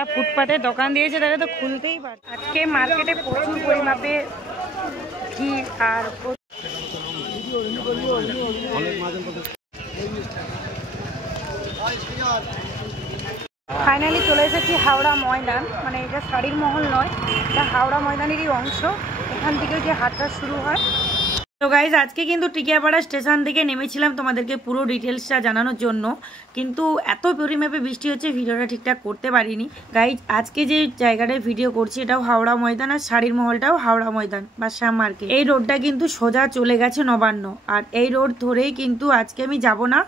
যারা ফুটপাতে দোকান দিয়েছে তারা তো খুলতেই পারে। আজকে মার্কেটে প্রচুর পরিমাপে ভিড় আর ফাইনালি চলে এসেছি হাওড়া ময়দান। মানে এটা শাড়ির মহল নয়, এটা হাওড়া ময়দানেরই অংশ। এখান থেকে যে হাটটা শুরু হয়। তো গাইজ আজকে কিন্তু টিকিয়াপাড়া স্টেশন থেকে নেমেছিলাম তোমাদেরকে পুরো ডিটেলসটা জানানোর জন্য, কিন্তু এত পরিমাপে বৃষ্টি হচ্ছে ভিডিওটা ঠিকঠাক করতে পারিনি। গাইজ আজকে যে জায়গাটায় ভিডিও করছি এটাও হাওড়া ময়দান, আর শাড়ির মহলটাও হাওড়া ময়দান বা শ্যাম মার্কেট। এই রোডটা কিন্তু সোজা চলে গেছে নবান্ন, আর এই রোড ধরেই কিন্তু আজকে আমি যাব না,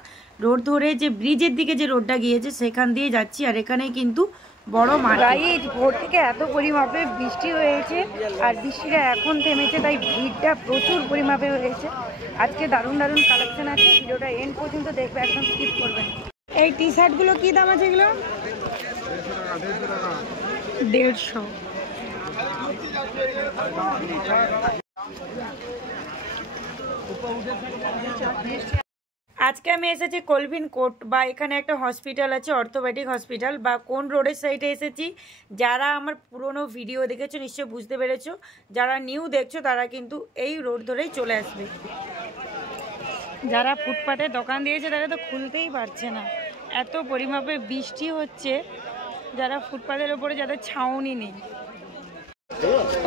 রোড ধরে যে ব্রিজের দিকে যে রোডটা গিয়েছে সেখান দিয়ে যাচ্ছি। আর এখানে কিন্তু বড় মার্কেট। ভোর থেকে এত পরিমাপে বৃষ্টি হয়েছে আর বৃষ্টিটা এখন থেমেছে, তাই ভিড়টা প্রচুর পরিমাপে হয়েছে। আজকে দারুণ দারুণ কালেকশন আছে, ভিডিওটা এন্ড পর্যন্ত দেখবে, একদম স্কিপ করবেন। এই টি শার্টগুলো কি দাম আছে এগুলো? 150। আজকে আমি এসেছি কলভিন কোর্ট, বা এখানে একটা হসপিটাল আছে অর্থোপেডিক হসপিটাল, বা কোন রোডের সাইডে এসেছি যারা আমার পুরনো ভিডিও দেখেছো নিশ্চয়ই বুঝতে পেরেছো, যারা নিউ দেখছো তারা কিন্তু এই রোড ধরেই চলে আসবে। যারা ফুটপাতে দোকান দিয়েছে তারা তো খুলতেই পারছে না, এত পরিমাপে বৃষ্টি হচ্ছে। যারা ফুটপাতের ওপরে যাদের ছাউনি নেই।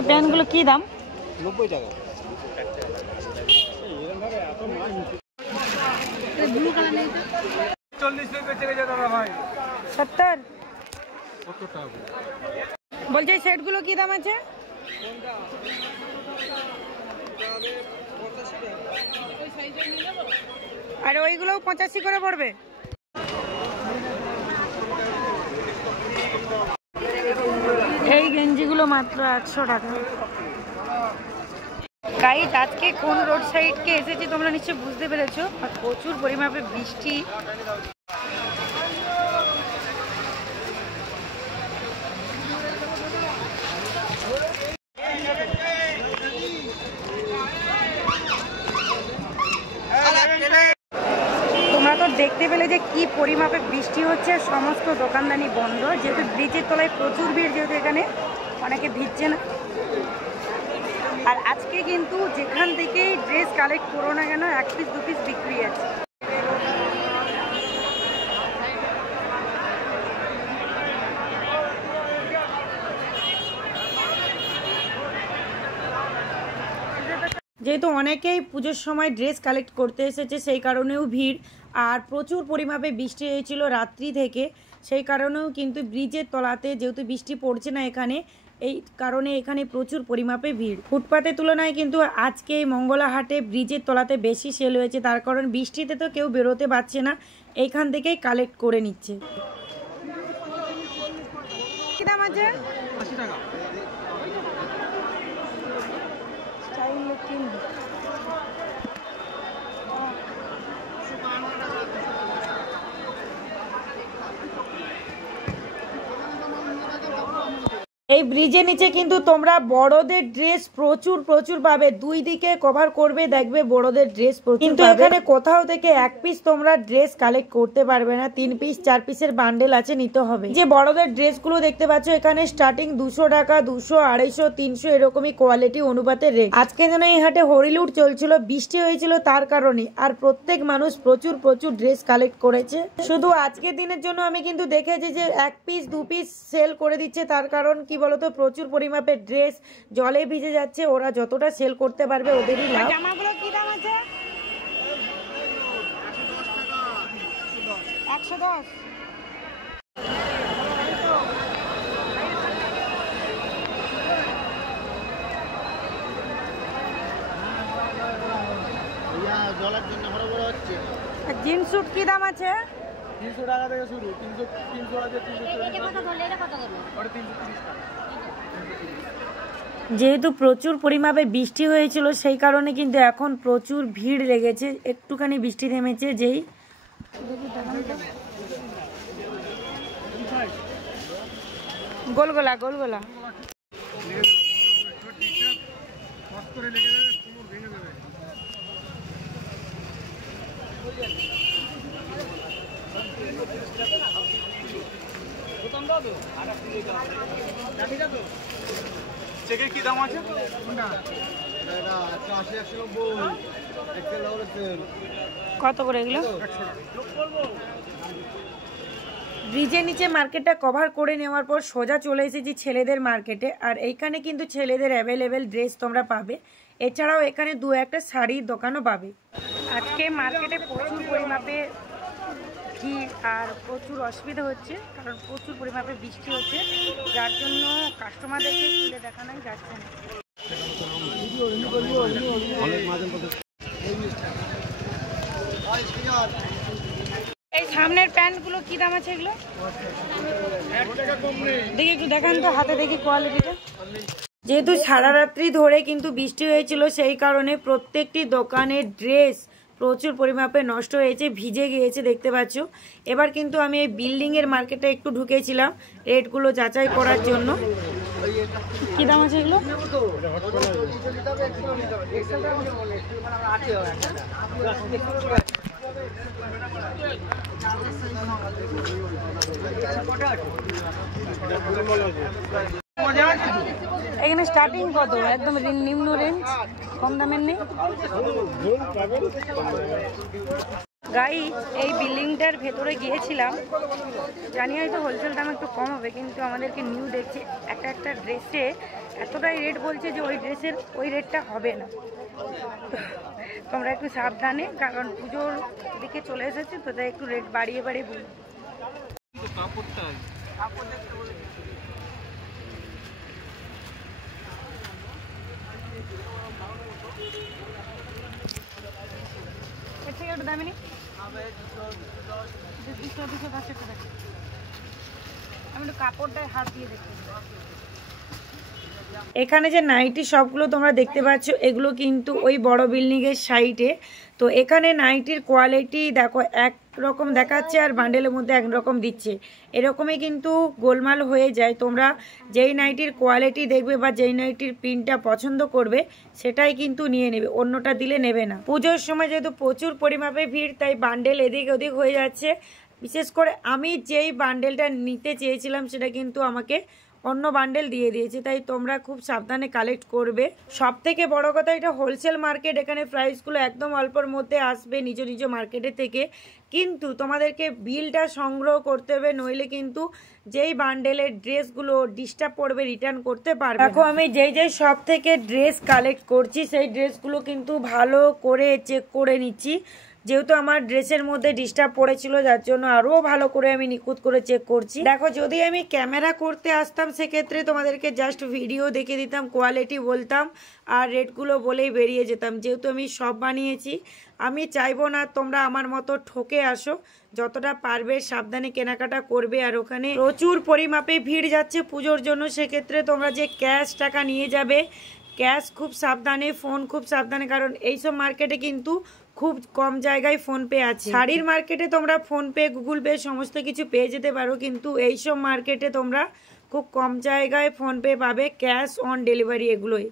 প্যান্টগুলো কি দাম? 90 টাকা। 70 বলছে। সেটগুলো কি দাম আছে? আর ওইগুলো 85 করে পড়বে। এই গেঞ্জিগুলো মাত্র 100 টাকা। গাইজ আজকে কোন রোড সাইডকে এসেছি তোমরা নিশ্চয়ই বুঝতে পেরেছো, আর প্রচুর পরিমাপে বৃষ্টি। তোমরা তো দেখতে পেলে যে কি পরিমাপে বৃষ্টি হচ্ছে, সমস্ত দোকানদানি বন্ধ, যেহেতু ব্রিজের তলায় প্রচুর ভিড়, যেহেতু এখানে অনেকে ভিড়ছে না। আর আজকে কিন্তু যেখান থেকেই ড্রেস কালেক্ট করো না কেন 1 পিস 2 পিস বিক্রি আছে। যেহেতু অনেকেই পুজোর সময় ড্রেস কালেক্ট করতে এসেছে সেই কারণেও ভিড়, আর প্রচুর পরিমাপে বৃষ্টি হয়েছিল রাত্রি থেকে, সেই কারণেও কিন্তু ব্রিজের তলাতে যেহেতু বৃষ্টি পড়ছে না এখানে, এই কারণে এখানে প্রচুর পরিমাপে ভিড়। ফুটপাতের তুলনায় কিন্তু আজকে এই মঙ্গলা হাটে ব্রিজের তলাতে বেশি সেল হয়েছে, তার কারণ বৃষ্টিতে তো কেউ বেরোতে পারছে না, এইখান থেকেই কালেক্ট করে নিচ্ছে। কি দাম আছে? 80 টাকা। এই ব্রিজের নিচে কিন্তু তোমরা বড়দের ড্রেস প্রচুর প্রচুর পাবে, দুই দিকে কভার করবে দেখবে বড়দের ড্রেস প্রচুর। কিন্তু এখানে কোথাও থেকে 1 পিস তোমরা ড্রেস কালেক্ট করতে পারবে না, 3 পিস 4 পিসের বান্ডেল আছে, নিতে হবে। যে বড়দের ড্রেসগুলো দেখতে পাচ্ছ এখানে স্টার্টিং 200 টাকা, 200, 250, 300 এরকমই কোয়ালিটি অনুপাতে রেট। আজকে যেন এই হাটে হরিলুট চলছিল, বৃষ্টি হয়েছিল তার কারণে, আর প্রত্যেক মানুষ প্রচুর প্রচুর ড্রেস কালেক্ট করেছে। শুধু আজকের দিনের জন্য আমি কিন্তু দেখেছি যে 1 পিস 2 পিস সেল করে দিচ্ছে, তার কারণ কি বলতো প্রচুর পরিমাপে ড্রেস জলে ভিজে যাচ্ছে, ওরা যতটা সেল করতে পারবে ওদেরই লাভ। জামাগুলো কি দাম আছে? 110। জলের জন্য বড় বড় হচ্ছে। আর জিন্স স্যুট কি দাম আছে? 300 টাকা থেকে শুরু। 300 আছে, 340 কত বললে? এটা কত বললে? ওটা 330 টাকা। যেহেতু প্রচুর পরিমাপে বৃষ্টি হয়েছিল সেই কারণে কিন্তু এখন প্রচুর ভিড় লেগেছে, একটুখানি বৃষ্টি থেমেছে যেই। গোলগোলা গোলগোলা চেকের কি দাম আছে? কত করে এগুলো? ব্রিজের নিচে মার্কেটটা কভার করে নেওয়ার পর সোজা চলে এসেছি ছেলেদের মার্কেটে। আর এইখানে কিন্তু ছেলেদের অ্যাভেলেবেল ড্রেস তোমরা পাবে। এছাড়াও এখানে দু একটা শাড়ির দোকানও পাবে। আজকে মার্কেটে প্রচুর পরিমাপে ভিড় আর প্রচুর অসুবিধা হচ্ছে, কারণ প্রচুর পরিমাপে বৃষ্টি হচ্ছে, যার জন্য কাস্টমারদেরকে খুলে দেখানোই যাচ্ছে না। এই সামনের প্যান্টগুলো কি দাম আছে এগুলো? দেখি একটু দেখান তো, হাতে দেখি কোয়ালিটিটা। যেহেতু সারা রাত্রি ধরে কিন্তু বৃষ্টি হয়েছিল, সেই কারণে প্রত্যেকটি দোকানের ড্রেস প্রচুর পরিমাপে নষ্ট হয়েছে, ভিজে গিয়েছে দেখতে পাচ্ছ। এবার কিন্তু আমি এই বিল্ডিং এর মার্কেটে একটু ঢুকেছিলাম রেটগুলো যাচাই করার জন্য। কি দাম আছে এগুলো? এখানে স্টার্টিং কত? একদম নিম্ন রেঞ্জ, কম দামের নেই। গাইস, এই বিল্ডিংটার ভেতরে গিয়েছিলাম, জানি হয়তো হোলসেল দাম একটু কম হবে, কিন্তু আমাদেরকে নিউ দেখছে একটা একটা ড্রেসে এতটাই রেট বলছে যে ওই ড্রেসের ওই রেটটা হবে না। তোমরা একটু সাবধানে, কারণ পুজোর দিকে চলে এসেছে তো, তাই একটু রেট বাড়িয়ে বাড়িয়ে বলি। এর থেকে একটু দামি নেই? 200-250 টাকা। আমি একটু কাপড়টায় হাত দিয়ে দেখি। এখানে যে নাইটি সবগুলো তোমরা দেখতে পাচ্ছ, এগুলো কিন্তু ওই বড় বিল্ডিং এর সাইডে। তো এখানে নাইটির কোয়ালিটি দেখো একরকম দেখাচ্ছে আর বান্ডেলের মধ্যে একরকম দিচ্ছে, এরকমই কিন্তু গোলমাল হয়ে যায়। তোমরা যেই নাইটির কোয়ালিটি দেখবে বা যেই নাইটির প্রিন্টটা পছন্দ করবে সেটাই কিন্তু নিয়ে নেবে, অন্যটা দিলে নেবে না। পুজোর সময় যেহেতু প্রচুর পরিমাপে ভিড়, তাই বান্ডেল এদিক ওদিক হয়ে যাচ্ছে। বিশেষ করে আমি যেই বান্ডেলটা নিতে চেয়েছিলাম সেটা কিন্তু আমাকে অন্য বান্ডেল দিয়ে দিয়েছে, তাই তোমরা খুব সাবধানে কালেক্ট করবে। সব থেকে বড় কথা, এটা হোলসেল মার্কেট, এখানে প্রাইসগুলো একদম অল্পর মধ্যে আসবে নিজ নিজ মার্কেটের থেকে, কিন্তু তোমাদেরকে বিলটা সংগ্রহ করতে হবে, নইলে কিন্তু যেই বান্ডেলের ড্রেসগুলো ডিস্টার্ব পড়বে রিটার্ন করতে পারবে। দেখো আমি যেই সব থেকে ড্রেস কালেক্ট করছি সেই ড্রেসগুলো কিন্তু ভালো করে চেক করে নিচ্ছি, যেহেতু আমার ড্রেসের মধ্যে ডিস্টার্ব পড়েছিল, যার জন্য আরো ভালো করে আমি নিখুঁত করে চেক করছি। দেখো যদি আমি ক্যামেরা করতে আসতাম সেক্ষেত্রে তোমাদেরকে জাস্ট ভিডিও দেখে দিতাম, কোয়ালিটি বলতাম আর রেটগুলো বলেই বেরিয়ে যেতাম। যেহেতু আমি সব বানিয়েছি, আমি চাইবো না তোমরা আমার মতো ঠকে আসো, যতটা পারবে সাবধানে কেনাকাটা করবে। আর ওখানে প্রচুর পরিমাপে ভিড় যাচ্ছে পুজোর জন্য, সেক্ষেত্রে তোমরা যে ক্যাশ টাকা নিয়ে যাবে, ক্যাশ খুব সাবধানে, ফোন খুব সাবধানে, কারণ এইসব মার্কেটে কিন্তু খুব কম জায়গায় ফোন পে আছে। শাড়ির মার্কেটে তোমরা ফোন পে, গুগল পে সমস্ত কিছু পেয়ে যেতে পারো, কিন্তু এইসব মার্কেটে তোমরা খুব কম জায়গায় ফোন পে পাবে, ক্যাশ অন ডেলিভারি এগুলোই।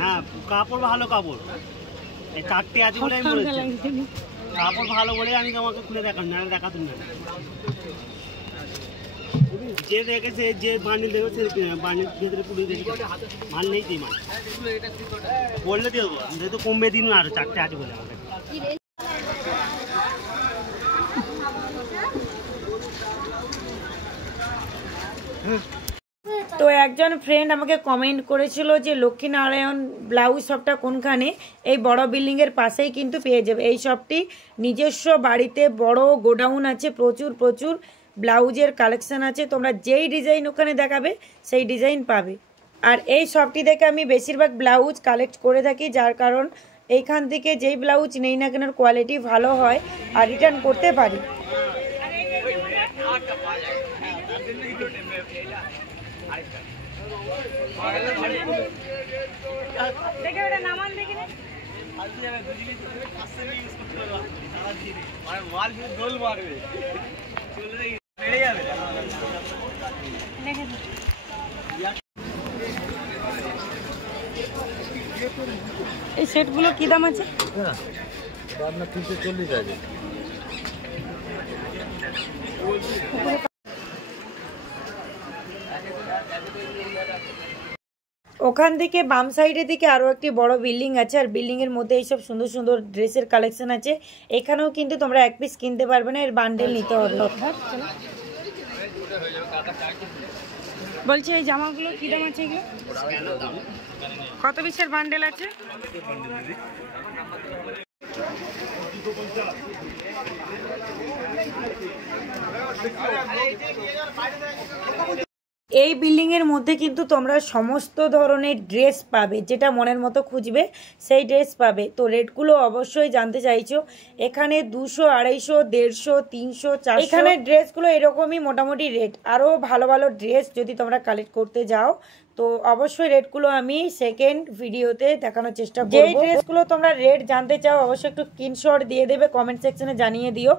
হ্যাঁ, কাপড় ভালো, কাপড় এই 4টে আছে বলে আমি বলেছি, কাপড় ভালো বলে আমি তোমাকে খুলে দেখান, না দেখাতুম না। যে দেখেছে, যে বান্ডিল দেখেছে বান্ডিল ভেতরে পুলিশ দেখেছে, মাল নেই তুই মাল বললে দিয়ে দেবো, যেহেতু কমবে দিন আরো 4টে আছে বলে আমাকে। তো একজন ফ্রেন্ড আমাকে কমেন্ট করেছিল যে লক্ষ্মীনারায়ণ ব্লাউজ শপটা কোনখানে, এই বড় বিল্ডিং এর পাশেই কিন্তু পেয়ে যাবে। এই শপটি নিজস্ব বাড়িতে বড় গোডাউন আছে, প্রচুর প্রচুর ব্লাউজের কালেকশন আছে, তোমরা যেই ডিজাইন ওখানে দেখাবে সেই ডিজাইন পাবে। আর এই শপটি থেকে আমি বেশিরভাগ ব্লাউজ কালেক্ট করে থাকি, যার কারণ এইখান থেকে যেই ব্লাউজ নেই না কেন কোয়ালিটি ভালো হয় আর রিটার্ন করতে পারি। দেখে ওটা নামান দেখি না। মাল কিন্তু দোল মারবে বেড়ে যাবে। এই সেটগুলো কি দাম আছে? আপনার 340 আছে। ওখান থেকে বাম সাইডের দিকে আরো একটি বড় বিল্ডিং আছে, আর বিল্ডিং এর মধ্যে এইসব সুন্দর সুন্দর ড্রেসের কালেকশন আছে। এখানেও কিন্তু তোমরা এক পিস কিনতে পারবে না, এর বান্ডেল নিতে হবে। বলছি এই জামাগুলো কি দাম আছে? এগুলো কত পিসের বান্ডেল আছে? এই বিল্ডিং এর মধ্যে কিন্তু তোমরা সমস্ত ধরনের ড্রেস পাবে, যেটা মনের মতো খুঁজবে সেই ড্রেস পাবে। তো রেটগুলো অবশ্যই জানতে চাইছো। এখানে 200, 250, 150, 300, 400 এখানে ড্রেসগুলো এরকমই মোটামুটি রেট। আরও ভালো ভালো ড্রেস যদি তোমরা কালেক্ট করতে যাও তো অবশ্যই রেটগুলো আমি সেকেন্ড ভিডিওতে দেখানোর চেষ্টা করব। যেই ড্রেসগুলো তোমরা রেট জানতে চাও অবশ্যই একটু স্ক্রিনশট দিয়ে দেবে, কমেন্ট সেকশনে জানিয়ে দিও।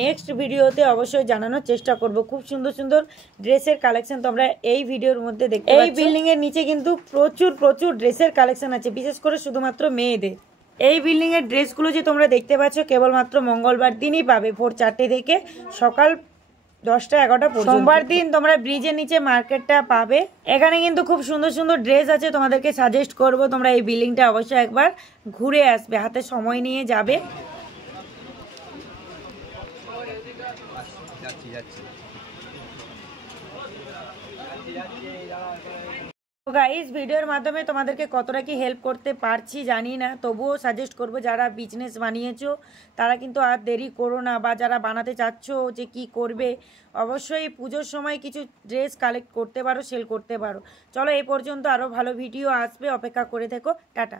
নেক্সট ভিডিওতে অবশ্যই জানানোর চেষ্টা করব। খুব সুন্দর সুন্দর ড্রেসের কালেকশন তোমরা এই ভিডিওর মধ্যে দেখতে পাচ্ছ। এই বিল্ডিং এর নিচে কিন্তু প্রচুর প্রচুর ড্রেসের কালেকশন আছে, বিশেষ করে শুধুমাত্র মেয়েদের। এই বিল্ডিং এর ড্রেসগুলো যে তোমরা দেখতে পাচ্ছ কেবলমাত্র মঙ্গলবার দিনই পাবে, ভোর 4টে থেকে সকাল 10টা 11টা পর্যন্ত। সোমবার দিন তোমরা ব্রিজের নিচে মার্কেটটা পাবে। এখানে কিন্তু খুব সুন্দর সুন্দর ড্রেস আছে, তোমাদেরকে সাজেস্ট করব তোমরা এই বিল্ডিংটা অবশ্যই একবার ঘুরে আসবে, হাতে সময় নিয়ে যাবে। গাইস ভিডিওর মাধ্যমে তোমাদেরকে কতটা কি হেল্প করতে পারছি জানি না, তবুও সাজেস্ট করব যারা বিজনেস বানিয়েছো তারা কিন্তু আর দেরি করো না, বা যারা বানাতে চাচ্ছো যে কি করবে অবশ্যই পুজোর সময় কিছু ড্রেস কালেক্ট করতে পারো, সেল করতে পারো। চলো এই পর্যন্ত, আরও ভালো ভিডিও আসবে, অপেক্ষা করে থেকো। টাটা।